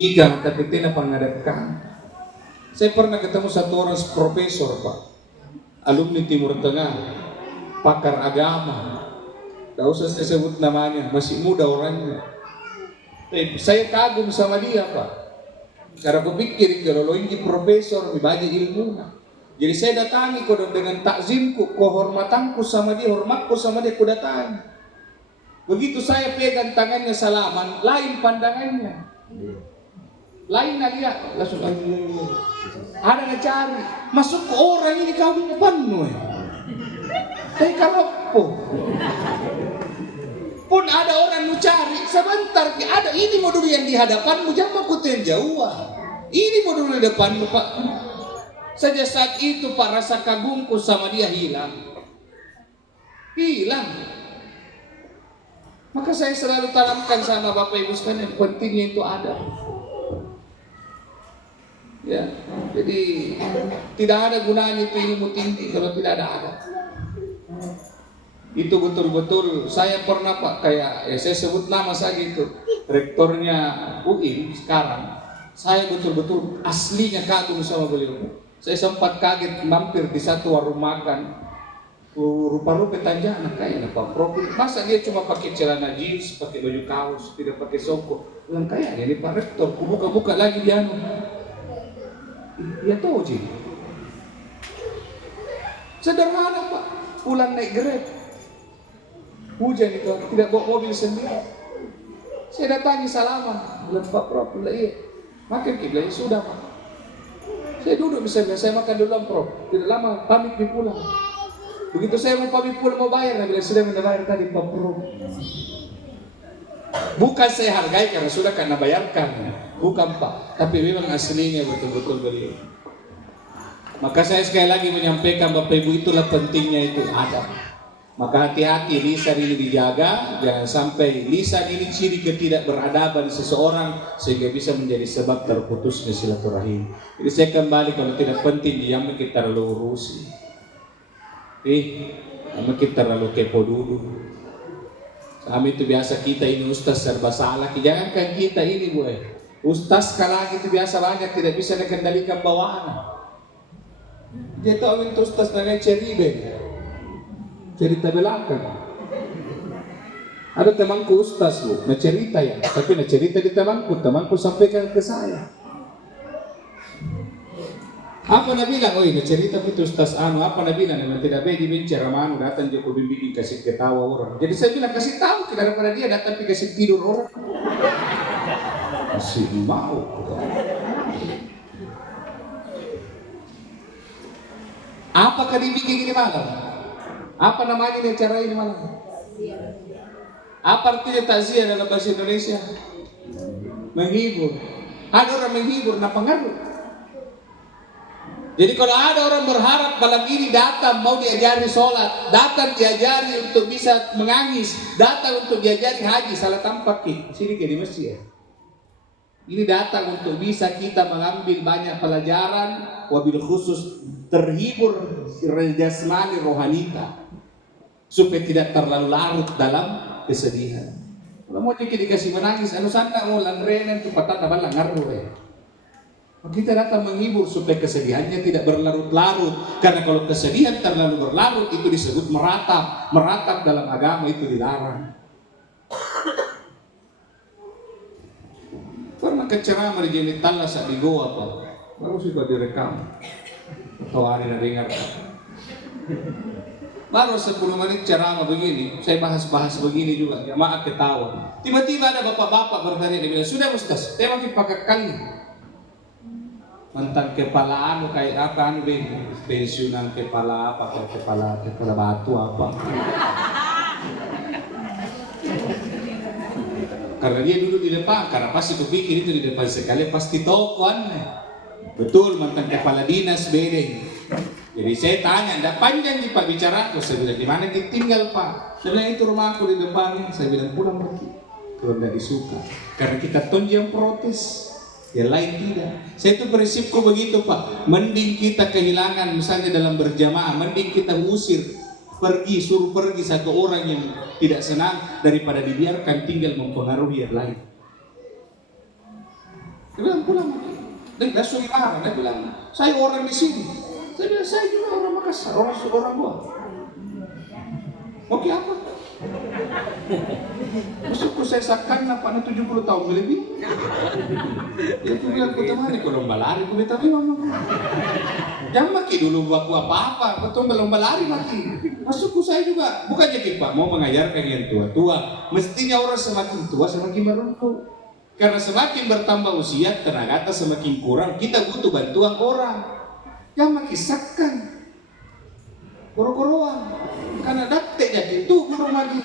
Ika, tapi tidak pangadakan. Saya pernah ketemu satu orang profesor, Pak, alumni Timur Tengah, pakar agama. Tidak usah saya sebut namanya, masih muda orangnya. Saya kagum sama dia, Pak. Karena aku pikir kalau ini profesor, lebih banyak ilmu. Jadi saya datangi kok dengan takzimku, kehormatanku sama dia, hormatku sama dia, aku datangi. Begitu saya pegang tangannya salaman, lain pandangannya. Lain dia langsung ada yang cari masuk ke orang ini kau di depanmu tapi kalau pun ada orang mau cari sebentar ada ini mau dulu yang di hadapanmu jangan kutin jauh ini mau dulu di depanmu Pak. Saja saat itu Pak rasa kagumku sama dia hilang. Maka saya selalu tanamkan sama Bapak Ibu sekalian pentingnya itu ada. Ya, jadi tidak ada gunanya itu ilmu tinggi kalau tidak ada. Itu betul-betul saya pernah Pak kayak saya sebut nama saya gitu, rektornya UI sekarang. Saya betul-betul aslinya kagum sama beliau. Saya sempat kaget mampir di satu warung makan. Rupa-rupa tanya anak kayaknya Pak Prof. Masa dia cuma pakai celana jeans, pakai baju kaos, tidak pakai songkok. Bilang kayaknya ini Pak Rektor. Buka-buka lagi dia ya tahu sih. Sederhana Pak, pulang naik Grab. Hujan itu, tidak bawa mobil sendiri. Saya datangi salaman, bilang Pak Prof, iya. Makan kiblat ya sudah Pak. Saya duduk misalnya, saya makan dulu Prof. Tidak lama pamit pulang. Begitu saya mau pamit pulang mau bayar, bilang sudah bayar tadi Pak Prof. Bukan saya hargai karena sudah karena bayarkan. Bukan Pak, tapi memang aslinya betul-betul beliau. Maka saya sekali lagi menyampaikan Bapak Ibu itulah pentingnya itu adab. Maka hati-hati lisan ini dijaga, jangan sampai lisan ini ciri ketidakberadaban seseorang sehingga bisa menjadi sebab terputusnya silaturahim. Jadi saya kembali kalau tidak penting jangan kita terlalu urusi. Jangan kita terlalu kepo dulu. Kami itu biasa kita ini ustaz serba salah, jangankan kita ini boy. Ustaz kalah itu biasa banyak tidak bisa dikendalikan bawaan. Dia tahu itu ustaz dengan cerita belakang. Ada temanku ustaz bu, cerita ya, tapi cerita di temanku sampaikan ke saya. Apa Nabi bilang? Oh ini cerita itu ustaz apa Nabi bilang? Memang tidak baik dibincang ramanu datang Joko bimbing kasih ketawa orang. Jadi saya bilang kasih tahu daripada dia datang kasih tidur orang. Masih mau. Apakah dibikin ini malam? Apa namanya ini acara ini malam? Apa artinya takziah dalam bahasa Indonesia? Menghibur. Ada orang menghibur, apa pengaruh? Jadi kalau ada orang berharap malam ini datang mau diajari sholat, datang diajari untuk bisa menangis, datang untuk diajari haji, salah tampak sini ke di masjid. Ini datang untuk bisa kita mengambil banyak pelajaran, wabil khusus terhibur jasmani rohanita, supaya tidak terlalu larut dalam kesedihan. Kalau mau dikasih menangis, anu sana mau lanrenan tu patah balang ngaruh ya. Kita datang menghibur supaya kesedihannya tidak berlarut-larut. Karena kalau kesedihan terlalu berlarut itu disebut meratap. Meratap dalam agama itu dilarang. Pernah ceramah di Jenitala saat di Goa Pak. Baru sudah direkam. Atau hari dengar. Baru 10 menit ceramah begini. Saya bahas-bahas begini juga. Jamaah ketawa. Tiba-tiba ada bapak-bapak bertanya. Dia bilang, sudah Ustaz, saya makin pakai kali. Mantan kepala anu kayak apa anu pensiunan kepala apa kepala batu apa karena dia duduk di depan karena pasti kupikir itu di depan sekali pasti tokoan betul mantan kepala dinas bedeng. Jadi saya tanya ndak panjang nih Pak bicara saya bilang di mana dia tinggal Pak saya bilang itu rumahku di depan saya bilang pulang lagi kalau nggak disuka karena kita tonjang protes. Ya lain tidak. Saya itu prinsipku begitu Pak. Mending kita kehilangan misalnya dalam berjamaah, mending kita usir, suruh pergi satu orang yang tidak senang daripada dibiarkan tinggal mempengaruhi yang lain. Dia bilang pulang lagi. Dan langsung marah, dia bilang, saya orang di sini. Saya bilang, saya juga orang Makassar, orang gua. Oke apa? Maksudku saya sakkan apa 70 tahun lebih. Dia tuh bilang, ku temani kalau lomba lari, ku minta memang. Jangan maki dulu buat apa-apa, betul lomba lari maki. Maksudku saya juga, bukannya kita mau mengajarkan yang tua-tua. Mestinya orang semakin tua semakin meruntuh. Karena semakin bertambah usia, tenaga kita semakin kurang, kita butuh bantuan orang. Jangan maki sakkan. Koro-koroan. Karena dakteknya itu guru lagi.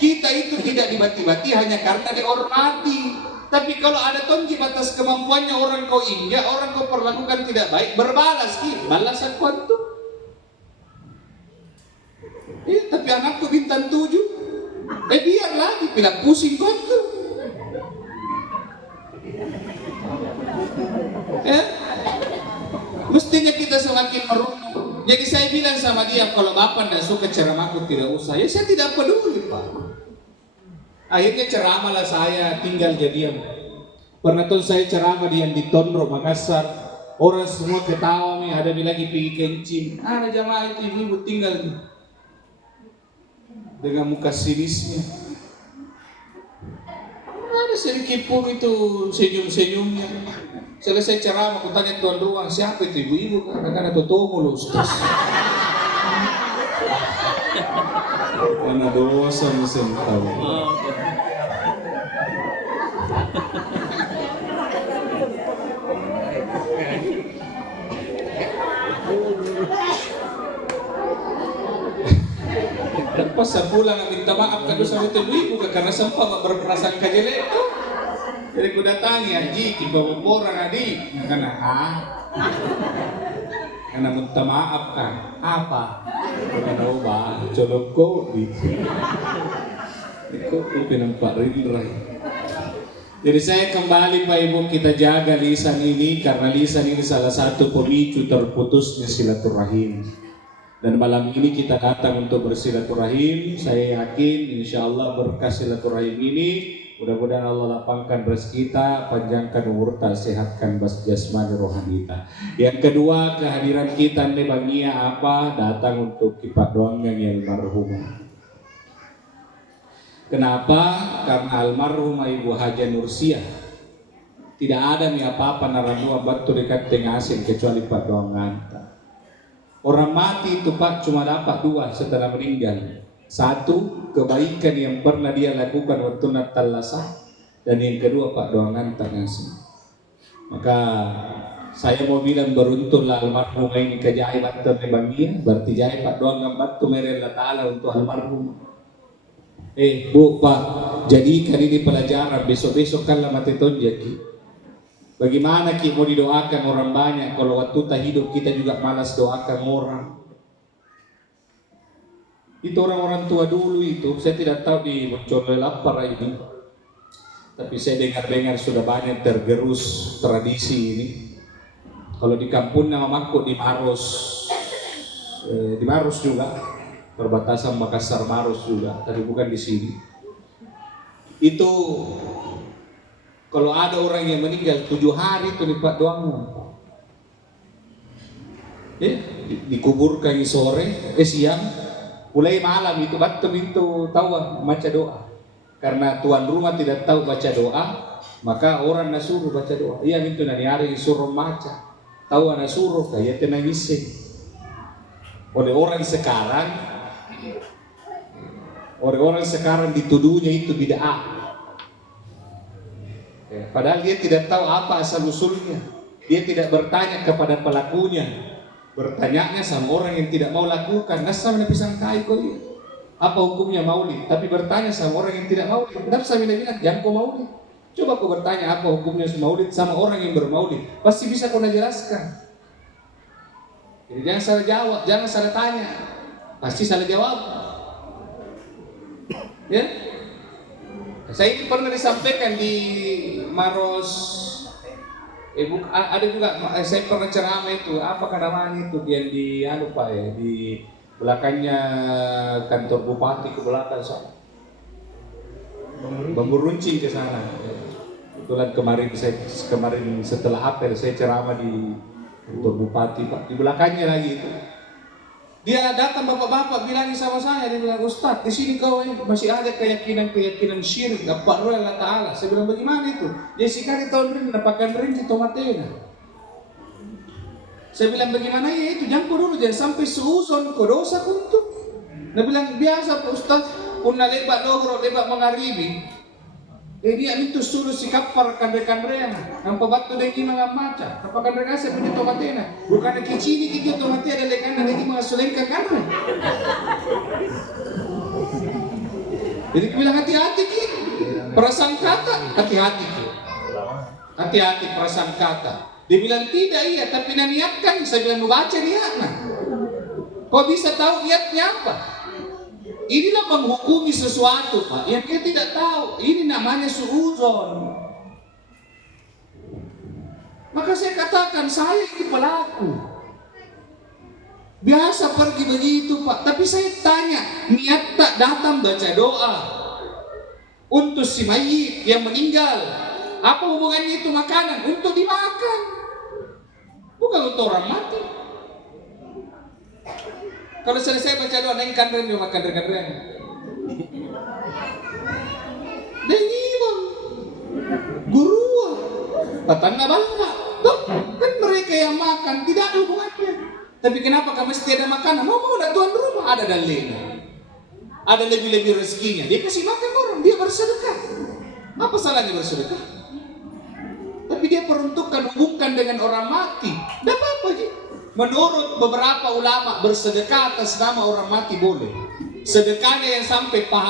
Kita itu tidak dibati-bati hanya karena dihormati. Tapi kalau ada tonji batas kemampuannya orang kau injak, orang kau perlakukan tidak baik, berbalas balasan kuantu. Tapi anakku bintang 7. Biar lagi bilang pusing kuantu. Mestinya kita semakin merunduk. Jadi saya bilang sama dia, kalau bapak tidak suka ceramahku tidak usah. Ya saya tidak peduli pak. Akhirnya ceramah lah saya, tinggal jadian. Pernah tuh saya ceramah di Tondro, Makassar. Orang semua ketawa nih, ada lagi pergi kencing. Ada jamaah itu ibu tinggal dengan muka sinisnya. Ada sedikit pun itu senyum-senyumnya. Selesai ceramah, aku tanya tuan ruang, siapa itu ibu-ibu? Karena totomu loh Ustaz. Karena dosa musim tahu. Dan pas saya pulang minta maaf ke dosa ibu karena sempat berperasaan jelek. Jadi ku datangi Haji, bawa orang adik, karena karena minta maaf kan, apa? Karena ubah, colok kopi, kopi penampak rinrai. Jadi saya kembali Pak Ibu, kita jaga lisan ini karena lisan ini salah satu pemicu terputusnya silaturahim. Dan malam ini kita datang untuk bersilaturahim. Saya yakin insya Allah berkah silaturahim ini mudah-mudahan Allah lapangkan rezeki kita, panjangkan umur kita, sehatkan bas jasmani rohani kita. Yang kedua, kehadiran kita nih bagia apa? Datang untuk kita doangkan yang almarhumah. Kenapa? Karena almarhumah Ibu Haja Nursiah tidak ada nih apa-apa naradua batu dekat tengah asin kecuali Pak doangan. Orang mati itu Pak cuma dapat 2 setelah meninggal. 1, kebaikan yang pernah dia lakukan waktu Natal Lasa, dan yang kedua Pak doangan tanasi. Maka saya mau bilang beruntunglah almarhum ini kejai batu nebangia, berarti jai Pak doangan batu merela ta'ala untuk almarhum. Bu Pak, jadikan ini pelajaran besok-besok kalau mati tonjaki. Bagaimana kita mau didoakan orang banyak kalau waktu kita hidup kita juga malas doakan orang. Itu orang-orang tua dulu itu, saya tidak tahu di Moncolel apa ini, tapi saya dengar-dengar sudah banyak tergerus tradisi ini. Kalau di kampung mamaku di Maros juga, perbatasan Makassar Maros juga, tapi bukan di sini. Itu kalau ada orang yang meninggal 7 hari itu lipat doangnya. Dikuburkan sore, siang. Mulai malam itu batum itu tahu baca doa. Karena tuan rumah tidak tahu baca doa, maka orang nasuruh baca doa. Iya itu nani hari suruh baca. Tahu nasuruh kayak tenangisin. Oleh orang sekarang dituduhnya itu bid'ah. Padahal dia tidak tahu apa asal usulnya. Dia tidak bertanya kepada pelakunya. Bertanyanya sama orang yang tidak mau lakukan. Nasam pisang kai kok dia. Apa hukumnya maulid? Tapi bertanya sama orang yang tidak maulid. Kenapa saya bilang jangan kau maulid? Coba kau bertanya apa hukumnya maulid sama orang yang bermaulid. Pasti bisa kau jelaskan. Jadi jangan salah jawab, jangan salah tanya. Pasti salah jawab. Ya? Saya ini pernah disampaikan di Maros. Ada juga saya pernah ceramah itu apa namanya itu yang di di belakangnya kantor bupati ke belakang sana. Bambu runcing ke sana. Kebetulan kemarin setelah apel saya ceramah di kantor bupati Pak. Di belakangnya lagi itu. Dia datang bapak-bapak bilangin sama saya, dia bilang, Ustaz, di sini kau masih ada keyakinan syirik, apa roh Allah Ta'ala. Saya bilang, bagaimana itu? Dia sikari tahun rin, napakan rin di tomatena. Saya bilang, bagaimana ya itu? Jangan dulu, jangan sampai seuzon ko dosa kuntuk. Dia bilang, biasa Pak Ustaz, punna lebat logro, lebat mengaribi. Dia itu suruh si kapar kandre-kandreana. Ang pabato na yung mga macha. Kapag kandre kasi pwede tomatena. Bukan na kichini kiti tomatena lekan na lagi mga sulengkang kandre. Jadi bilang hati-hati ki. Prasangkata, hati-hati ki. Hati-hati prasangkata. Dia bilang tidak iya, tapi naniatkan. Saya bilang membaca niatnya. Kau bisa tahu niatnya apa? Inilah menghukumi sesuatu, Pak, yang kita tidak tahu. Ini namanya suudzon. Maka saya katakan, saya ini pelaku. Biasa pergi begitu, Pak. Tapi saya tanya, niat tak datang baca doa untuk si mayit yang meninggal. Apa hubungannya itu makanan? Untuk dimakan. Bukan untuk orang mati. Kalau selesai baca doa, neng kandren dia makan kandren. Dengi bang, gurua, tatangga bangga. Tuh, kan mereka yang makan, tidak ada hubungannya. Tapi kenapa kamu mesti ada makanan? Mau nak tuan rumah ada dalilnya. Ada lebih-lebih rezekinya. Dia kasih makan orang, dia bersedekah. Apa salahnya bersedekah? Tapi dia peruntukkan, hubungkan dengan orang mati. Tidak apa-apa je. Menurut beberapa ulama bersedekah atas nama orang mati boleh. Sedekahnya yang sampai pahala